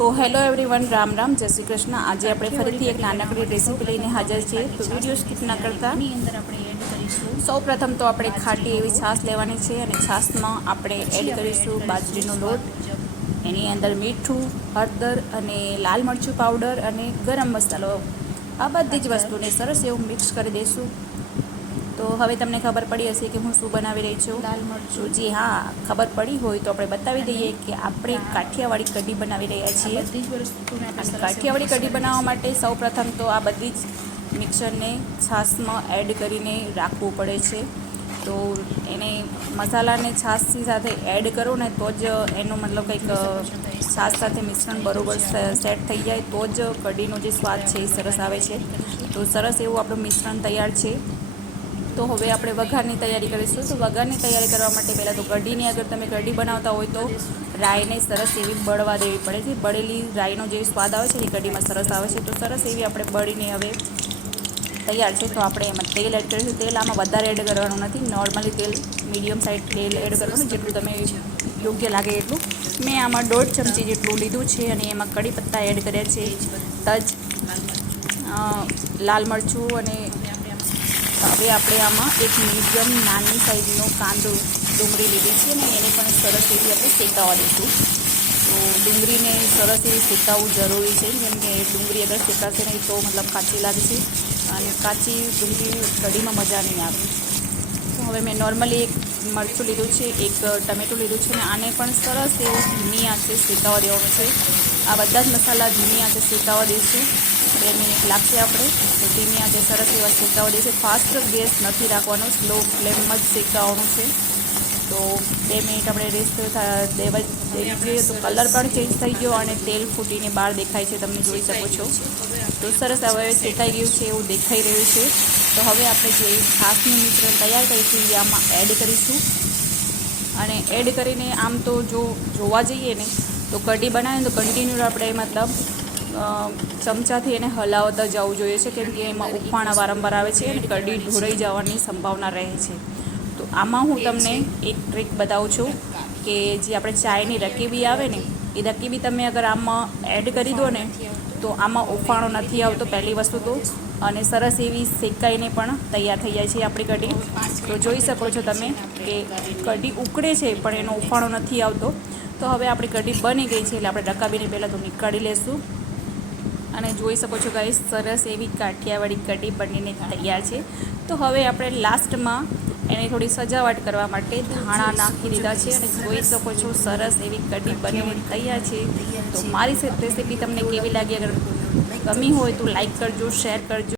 તો hello everyone, Ram Ram, જય શ્રી કૃષ્ણ. આજે આપણે ફરીથી એક નાનકડી રેસીપી લઈને હાજર છીએ. તો વીડિયો સ્કીપ ના કરતા. સૌ પ્રથમ તો આપણે ખાટી એવી છાશ લેવાની છે અને છાશમાં આપણે એડ કરીશું બાજરીનો લોટ, એની અંદર મીઠું, હળદર અને લાલ મરચું પાવડર અને ગરમ મસાલો. આ બધી જ વસ્તુને સરસ એવું મિક્સ કરી દઈશું. તો હવે તમને ખબર પડી હશે કે હું શું બનાવી રહી છું. લાલ મરચું. જી હા ખબર પડી હોય તો આપણે બતાવી દઈએ કે આપણે કાઠિયાવાડી કઢી બનાવી રહ્યા છીએ. કાઠિયાવાડી કઢી બનાવવા માટે સૌ પ્રથમ તો આ બધી જ મિક્સરને છાશમાં એડ કરીને રાખવું પડે છે. તો એને મસાલાને છાશની સાથે એડ કરો ને તો જ એનો મતલબ કંઈક છાશ સાથે મિશ્રણ બરોબર સેટ થઈ જાય તો જ કઢીનો જે સ્વાદ છે એ સરસ આવે છે. તો સરસ એવું આપણું મિશ્રણ તૈયાર છે. તો હવે આપણે વઘારની તૈયારી કરીશું. તો વઘારની તૈયારી કરવા માટે પહેલાં તો કઢીની અગર તમે કઢી બનાવતા હોય તો રાઈને સરસ એવી બળવા દેવી પડે છે. બળેલી રાઈનો જે સ્વાદ આવે છે એ કઢીમાં સરસ આવે છે. તો સરસ એવી આપણે બળીને હવે તૈયાર છે. તો આપણે એમાં તેલ એડ કરીશું. તેલ આમાં વધારે એડ કરવાનું નથી. નોર્મલી તેલ મીડિયમ સાઇઝ તેલ એડ કરવાનું. જેટલું તમે યોગ્ય લાગે એટલું. મેં આમાં દોઢ ચમચી જેટલું લીધું છે અને એમાં કઢી પત્તા એડ કર્યા છે. તજ લાલ મરચું અને હવે આપણે આમાં એક મીડિયમ નાની સાઈઝનો કાંદો ડુંગળી લીધી છે અને એને પણ સરસ એવી આપણે શેકાવા દઈશું. તો ડુંગળીને સરસ એવી શેકાવવું જરૂરી છે જેમ કે ડુંગળી અગર શેકાશે નહીં તો મતલબ કાચી લાગશે અને કાચી ડુંગળી કઢીમાં મજા નહીં આવે. તો હવે મેં નોર્મલી એક મરચું લીધું છે, એક ટમેટું લીધું છે ને આને પણ સરસ એવું ધીમી આંચે શેકાવા દેવાનું છે. આ બધા જ મસાલા ધીમી આંચે શેકાવા દઈશું. બે મિનિટ લાગશે આપણે. તો ધીમી આજે સરસ એવા શેકાવા છે. ફાસ્ટ ગેસ નથી રાખવાનો સ્લો ફ્લેમમાં જ શેકાવાનું છે. તો બે મિનિટ આપણે રેસ્ટ દેવા દેવી જોઈએ તો કલર પણ ચેન્જ થઈ ગયો અને તેલ ફૂટીને બહાર દેખાય છે. તમે જોઈ શકો છો. તો સરસ હવે શેકાઈ ગયું છે એવું દેખાઈ રહ્યું છે. તો હવે આપણે જે છાશનું મિશ્રણ તૈયાર કરીશું, એ આમાં એડ કરીશું. અને એડ કરીને આમ તો જો જોવા જઈએ ને, તો કઢી બનાવીએ તો કન્ટિન્યુ આપણે મતલબ ચમચાથી એને હલાવતા જવું જોઈએ છે, કેમ કે એમાં ઉફાણા વારંવાર આવે છે અને કઢી ઢોળાઈ જવાની સંભાવના રહે છે. તો આમાં હું તમને એક ટ્રીક બતાવું છું કે જે આપણે ચાયની રકેબી આવે ને, એ રકેબી તમે અગર આમાં એડ કરી દો ને, તો આમાં ઉફાણો નથી આવતો પહેલી વસ્તુ તો, અને સરસ એવી શેકાઈને પણ તૈયાર થઈ જાય છે આપણી કઢી. તો જોઈ શકો છો તમે કે કઢી ઉકળે છે, પણ એનો ઉફાણો નથી આવતો. તો હવે આપણી કઢી બની ગઈ છે, એટલે આપણે રકાબીને પહેલાં તો નીકાળી લેશું. અને જોઈ શકો છો ગાઈસ સરસ એવી કાઠિયાવાડી કઢી બનીને તૈયાર છે. તો હવે આપણે લાસ્ટમાં એને થોડી સજાવટ કરવા માટે ધાણા નાખી દીધા છે અને જોઈ શકો છો સરસ એવી કઢી બનીને તૈયાર છે. તો મારી રેસીપી તમને કેવી લાગી, અગર ગમી હોય તો લાઈક કરજો શેર કરજો.